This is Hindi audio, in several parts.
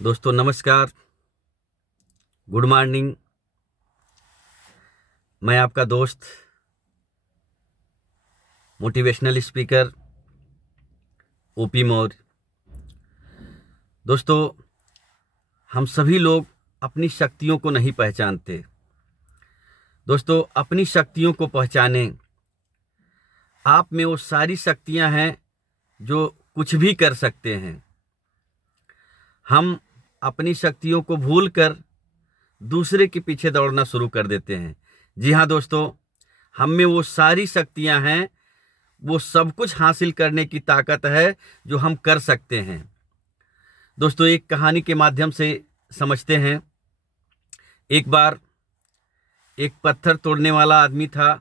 दोस्तों नमस्कार, गुड मॉर्निंग। मैं आपका दोस्त मोटिवेशनल स्पीकर ओपी मौर्य। दोस्तों, हम सभी लोग अपनी शक्तियों को नहीं पहचानते। दोस्तों, अपनी शक्तियों को पहचानें। आप में वो सारी शक्तियां हैं जो कुछ भी कर सकते हैं। हम अपनी शक्तियों को भूलकर दूसरे के पीछे दौड़ना शुरू कर देते हैं। जी हाँ दोस्तों, हम में वो सारी शक्तियां हैं, वो सब कुछ हासिल करने की ताकत है जो हम कर सकते हैं। दोस्तों, एक कहानी के माध्यम से समझते हैं। एक बार एक पत्थर तोड़ने वाला आदमी था।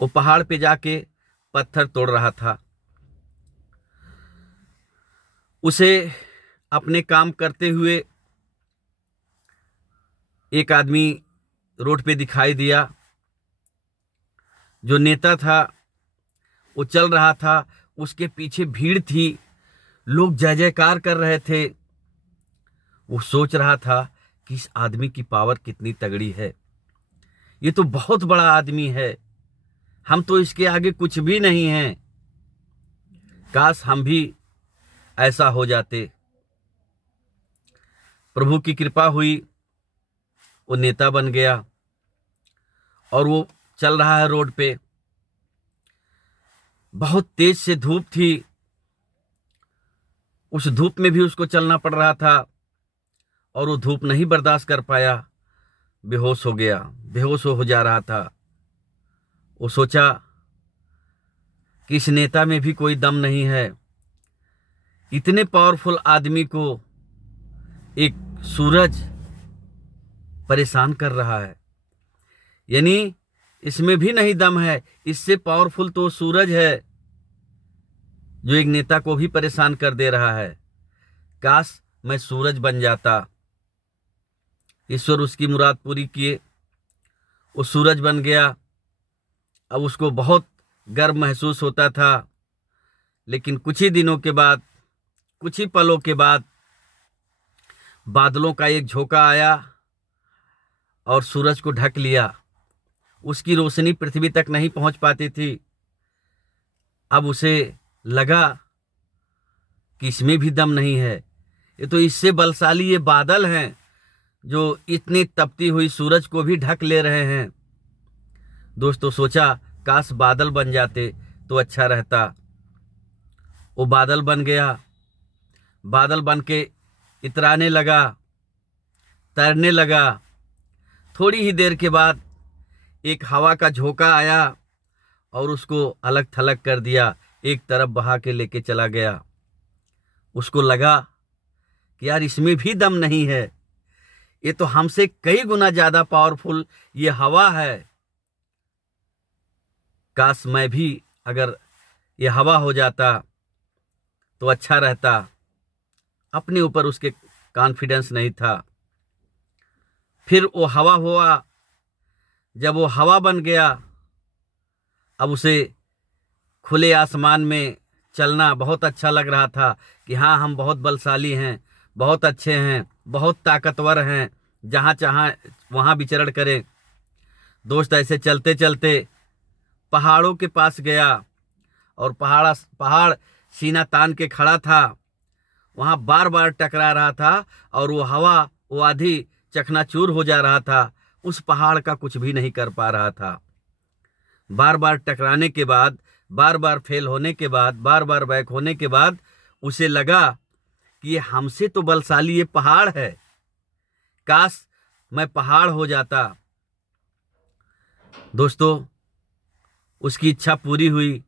वो पहाड़ पे जाके पत्थर तोड़ रहा था। उसे अपने काम करते हुए एक आदमी रोड पे दिखाई दिया। जो नेता था वो चल रहा था, उसके पीछे भीड़ थी, लोग जय जयकार कर रहे थे। वो सोच रहा था कि इस आदमी की पावर कितनी तगड़ी है, ये तो बहुत बड़ा आदमी है, हम तो इसके आगे कुछ भी नहीं हैं। काश हम भी ऐसा हो जाते। प्रभु की कृपा हुई, वो नेता बन गया और वो चल रहा है रोड पे। बहुत तेज से धूप थी, उस धूप में भी उसको चलना पड़ रहा था और वो धूप नहीं बर्दाश्त कर पाया, बेहोश हो गया, बेहोश हो जा रहा था। वो सोचा कि इस नेता में भी कोई दम नहीं है। इतने पावरफुल आदमी को एक सूरज परेशान कर रहा है, यानी इसमें भी नहीं दम है। इससे पावरफुल तो सूरज है जो एक नेता को भी परेशान कर दे रहा है। काश मैं सूरज बन जाता। ईश्वर उसकी मुराद पूरी किए, वो सूरज बन गया। अब उसको बहुत गर्व महसूस होता था। लेकिन कुछ ही दिनों के बाद, कुछ ही पलों के बाद बादलों का एक झोंका आया और सूरज को ढक लिया। उसकी रोशनी पृथ्वी तक नहीं पहुंच पाती थी। अब उसे लगा कि इसमें भी दम नहीं है, ये तो इससे बलशाली ये बादल हैं जो इतनी तपती हुई सूरज को भी ढक ले रहे हैं। दोस्तों, सोचा काश बादल बन जाते तो अच्छा रहता। वो बादल बन गया। बादल बन के इतराने लगा, तैरने लगा। थोड़ी ही देर के बाद एक हवा का झोंका आया और उसको अलग थलग कर दिया, एक तरफ बहा के लेके चला गया। उसको लगा कि यार इसमें भी दम नहीं है, ये तो हमसे कई गुना ज्यादा पावरफुल ये हवा है। काश मैं भी अगर ये हवा हो जाता तो अच्छा रहता। अपने ऊपर उसके कॉन्फिडेंस नहीं था। फिर वो हवा हुआ। जब वो हवा बन गया, अब उसे खुले आसमान में चलना बहुत अच्छा लग रहा था कि हाँ, हम बहुत बलशाली हैं, बहुत अच्छे हैं, बहुत ताकतवर हैं, जहाँ चाहाँ वहाँ विचरण करें। दोस्त, ऐसे चलते चलते पहाड़ों के पास गया और पहाड़ सीना तान के खड़ा था। वहाँ बार बार टकरा रहा था और वो हवा, वो आंधी चकनाचूर हो जा रहा था। उस पहाड़ का कुछ भी नहीं कर पा रहा था। बार बार टकराने के बाद, बार बार फेल होने के बाद, बार बार बैक होने के बाद उसे लगा कि ये हमसे तो बलशाली ये पहाड़ है। काश मैं पहाड़ हो जाता। दोस्तों, उसकी इच्छा पूरी हुई,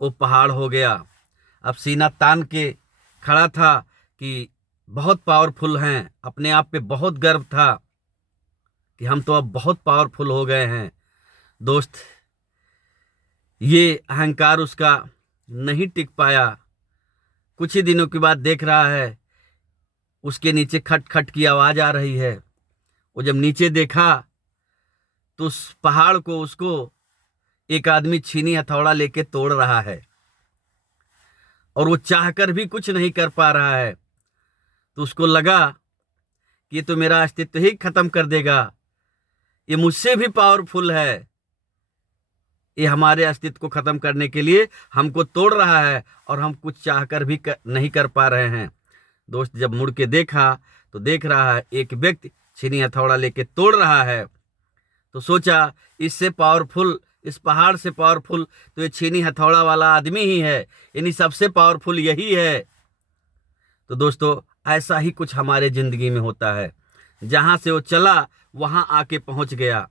वो पहाड़ हो गया। अब सीना तान के खड़ा था कि बहुत पावरफुल हैं, अपने आप पे बहुत गर्व था कि हम तो अब बहुत पावरफुल हो गए हैं। दोस्त, ये अहंकार उसका नहीं टिक पाया। कुछ ही दिनों के बाद देख रहा है उसके नीचे खट खट की आवाज आ रही है। वो जब नीचे देखा तो उस पहाड़ को, उसको एक आदमी छीनी हथौड़ा लेके तोड़ रहा है और वो चाहकर भी कुछ नहीं कर पा रहा है। तो उसको लगा कि ये तो मेरा अस्तित्व ही खत्म कर देगा, ये मुझसे भी पावरफुल है, ये हमारे अस्तित्व को खत्म करने के लिए हमको तोड़ रहा है और हम कुछ चाहकर भी नहीं कर पा रहे हैं। दोस्त जब मुड़ के देखा तो देख रहा है एक व्यक्ति छीनी हथौड़ा लेके तोड़ रहा है। तो सोचा इससे पावरफुल, इस पहाड़ से पावरफुल तो ये छीनी हथौड़ा वाला आदमी ही है, यानी सबसे पावरफुल यही है। तो दोस्तों ऐसा ही कुछ हमारे जिंदगी में होता है, जहां से वो चला वहां आके पहुंच गया।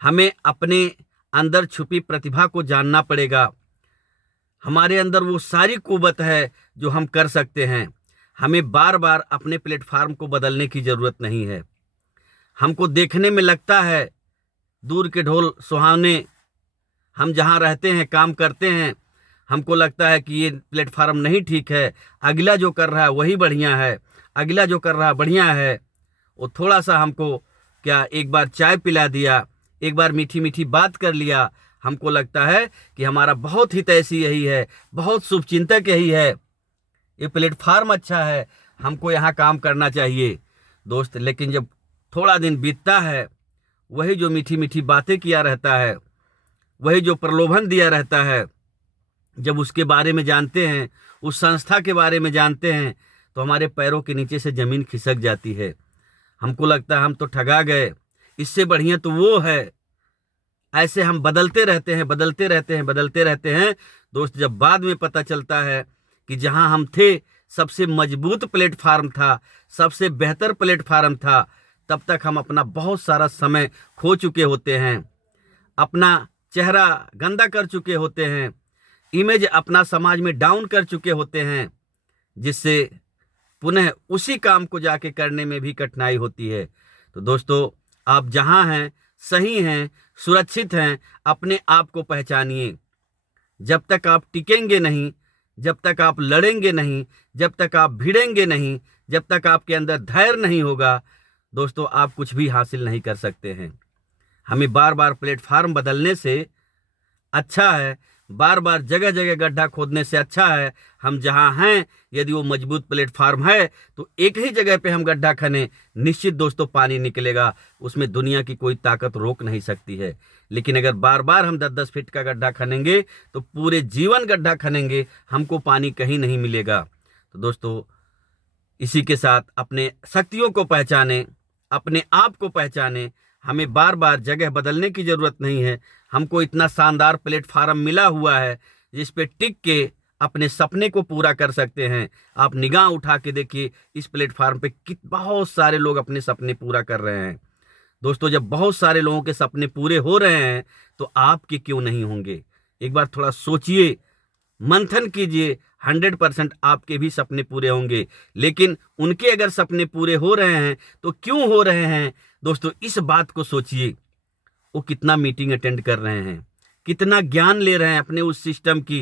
हमें अपने अंदर छुपी प्रतिभा को जानना पड़ेगा। हमारे अंदर वो सारी कुव्वत है जो हम कर सकते हैं। हमें बार बार अपने प्लेटफार्म को बदलने की जरूरत नहीं है। हमको देखने में लगता है दूर के ढोल सुहावने, हम जहां रहते हैं काम करते हैं, हमको लगता है कि ये प्लेटफार्म नहीं ठीक है, अगला जो कर रहा है वही बढ़िया है, अगला जो कर रहा है बढ़िया है। वो थोड़ा सा हमको क्या एक बार चाय पिला दिया, एक बार मीठी मीठी बात कर लिया, हमको लगता है कि हमारा बहुत हितैषी यही है, बहुत शुभचिंतक यही है, ये प्लेटफार्म अच्छा है, हमको यहाँ काम करना चाहिए। दोस्त लेकिन जब थोड़ा दिन बीतता है, वही जो मीठी मीठी बातें किया रहता है, वही जो प्रलोभन दिया रहता है, जब उसके बारे में जानते हैं, उस संस्था के बारे में जानते हैं, तो हमारे पैरों के नीचे से ज़मीन खिसक जाती है। हमको लगता है हम तो ठगा गए, इससे बढ़िया तो वो है। ऐसे हम बदलते रहते हैं, बदलते रहते हैं, बदलते रहते हैं। दोस्त जब बाद में पता चलता है कि जहां हम थे सबसे मजबूत प्लेटफार्म था, सबसे बेहतर प्लेटफार्म था, तब तक हम अपना बहुत सारा समय खो चुके होते हैं, अपना चेहरा गंदा कर चुके होते हैं, इमेज अपना समाज में डाउन कर चुके होते हैं, जिससे पुनः उसी काम को जाके करने में भी कठिनाई होती है। तो दोस्तों आप जहां हैं सही हैं, सुरक्षित हैं, अपने आप को पहचानिए। जब तक आप टिकेंगे नहीं, जब तक आप लड़ेंगे नहीं, जब तक आप भिड़ेंगे नहीं, जब तक आपके अंदर धैर्य नहीं होगा, दोस्तों आप कुछ भी हासिल नहीं कर सकते हैं। हमें बार बार प्लेटफार्म बदलने से अच्छा है, बार बार जगह जगह गड्ढा खोदने से अच्छा है, हम जहां हैं यदि वो मजबूत प्लेटफार्म है तो एक ही जगह पे हम गड्ढा खने, निश्चित दोस्तों पानी निकलेगा, उसमें दुनिया की कोई ताकत रोक नहीं सकती है। लेकिन अगर बार बार हम 10-10 फीट का गड्ढा खनेंगे तो पूरे जीवन गड्ढा खनेंगे, हमको पानी कहीं नहीं मिलेगा। तो दोस्तों इसी के साथ अपने शक्तियों को पहचाने, अपने आप को पहचाने। हमें बार बार जगह बदलने की ज़रूरत नहीं है। हमको इतना शानदार प्लेटफार्म मिला हुआ है जिस पे टिक के अपने सपने को पूरा कर सकते हैं। आप निगाह उठा के देखिए, इस प्लेटफार्म पे बहुत सारे लोग अपने सपने पूरा कर रहे हैं। दोस्तों जब बहुत सारे लोगों के सपने पूरे हो रहे हैं तो आपके क्यों नहीं होंगे? एक बार थोड़ा सोचिए, मंथन कीजिए, 100% आपके भी सपने पूरे होंगे। लेकिन उनके अगर सपने पूरे हो रहे हैं तो क्यों हो रहे हैं? दोस्तों इस बात को सोचिए, वो कितना मीटिंग अटेंड कर रहे हैं, कितना ज्ञान ले रहे हैं अपने उस सिस्टम की,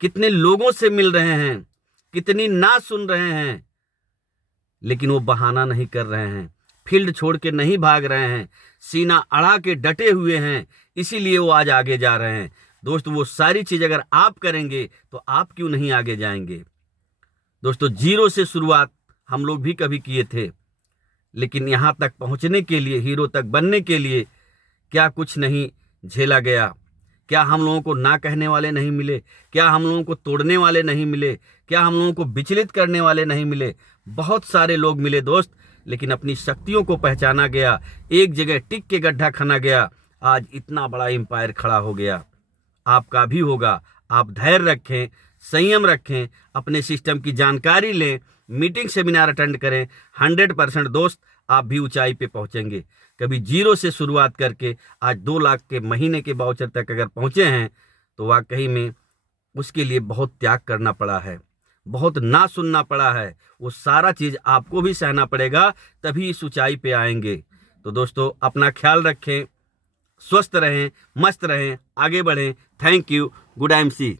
कितने लोगों से मिल रहे हैं, कितनी ना सुन रहे हैं, लेकिन वो बहाना नहीं कर रहे हैं, फील्ड छोड़ के नहीं भाग रहे हैं, सीना अड़ा के डटे हुए हैं, इसीलिए वो आज आगे जा रहे हैं। दोस्तों वो सारी चीज़ अगर आप करेंगे तो आप क्यों नहीं आगे जाएंगे? दोस्तों जीरो से शुरुआत हम लोग भी कभी किए थे, लेकिन यहाँ तक पहुँचने के लिए, हीरो तक बनने के लिए क्या कुछ नहीं झेला गया? क्या हम लोगों को ना कहने वाले नहीं मिले? क्या हम लोगों को तोड़ने वाले नहीं मिले? क्या हम लोगों को विचलित करने वाले नहीं मिले? बहुत सारे लोग मिले दोस्त, लेकिन अपनी शक्तियों को पहचाना गया, एक जगह टिक के गड्ढा खना गया, आज इतना बड़ा एम्पायर खड़ा हो गया। आपका भी होगा। आप धैर्य रखें, संयम रखें, अपने सिस्टम की जानकारी लें, मीटिंग सेमिनार अटेंड करें, 100% दोस्त आप भी ऊंचाई पे पहुंचेंगे। कभी जीरो से शुरुआत करके आज 2 लाख के महीने के वाउचर तक अगर पहुंचे हैं तो वाकई में उसके लिए बहुत त्याग करना पड़ा है, बहुत ना सुनना पड़ा है। वो सारा चीज़ आपको भी सहना पड़ेगा, तभी इस ऊंचाई पे आएंगे। तो दोस्तों अपना ख्याल रखें, स्वस्थ रहें, मस्त रहें, आगे बढ़ें। Thank you. Good MC।